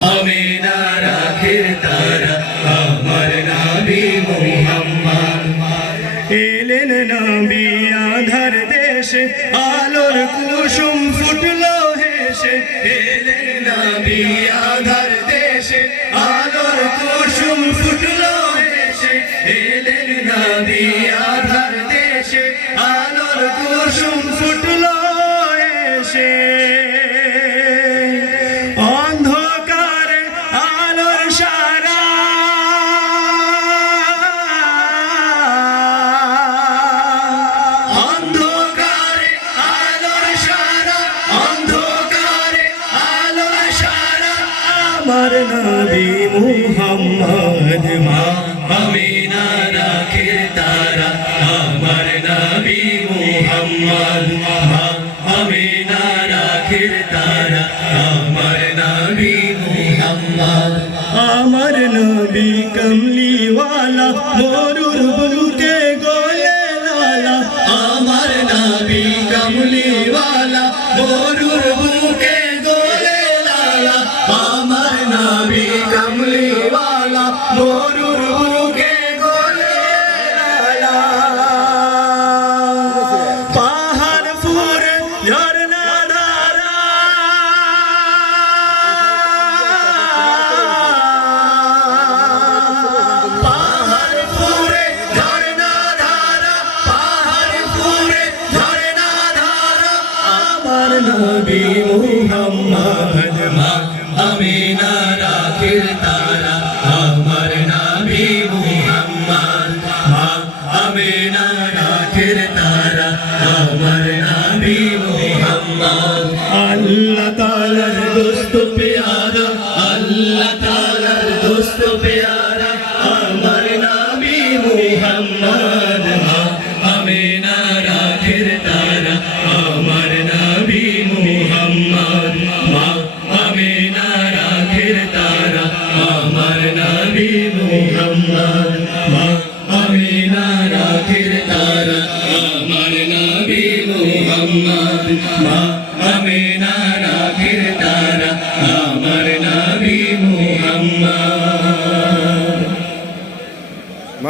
আমিনার আখির তারা আমার নবী মুহাম্মদ। এলেন নবী আধার দেশে, আলোর কুসুম ফুটলো হেসে। এলেন নবী আধার দেশে, আলোর কুসুম ফুটলো হেসে। এলেন নবী আধার দেশে, আলোর কুসুম ফুটলো হেসে। অন্ধকারে আলোর সারা, অন্ধকারে আলোর সারা, অন্ধকারে আলোর সারা আমার নবী মুহাম্মদ। মা আমিনার আখির তারা আমার নবী মুহাম্মদ। মা আমিনার আখির তারা আমার নবী মুহাম্মদ। আমার নবী কমলিওয়ালা, মরুর বুকে গোলে লালা। আমার নবী কমলিওয়ালা, মরুর বুকে গোলে লালা। আমার নবী কমলিওয়ালা, মরুর বুকে গোলে লালা। পাহাড় ফুরে ঝরনা ধারা, পাহাড় ফুরে ঝরনা ধারা, পাহাড় ফুরে ঝরনা ধারা আমার নবী মুহাম্মদ। মা আমিনার আখির তারা আমার নবী মুহাম্মদ। মা আমিনার আখির তারা আমার নবী মুহাম্মদ। আল্লাহ তাআলার দোস্ত প্যারা, আল্লাহ তাআলার দোস্ত প্যারা আমার নবী মুহাম্মদ। মা আমিনার আখির তারা আমার নবী মুহাম্মদ। মা আমিনার আখির তারা আমার নবী মুহাম্মদ। মা আমিনার আখির তারা আমার নবী মুহাম্মদ। মা আমিনার আখির তারা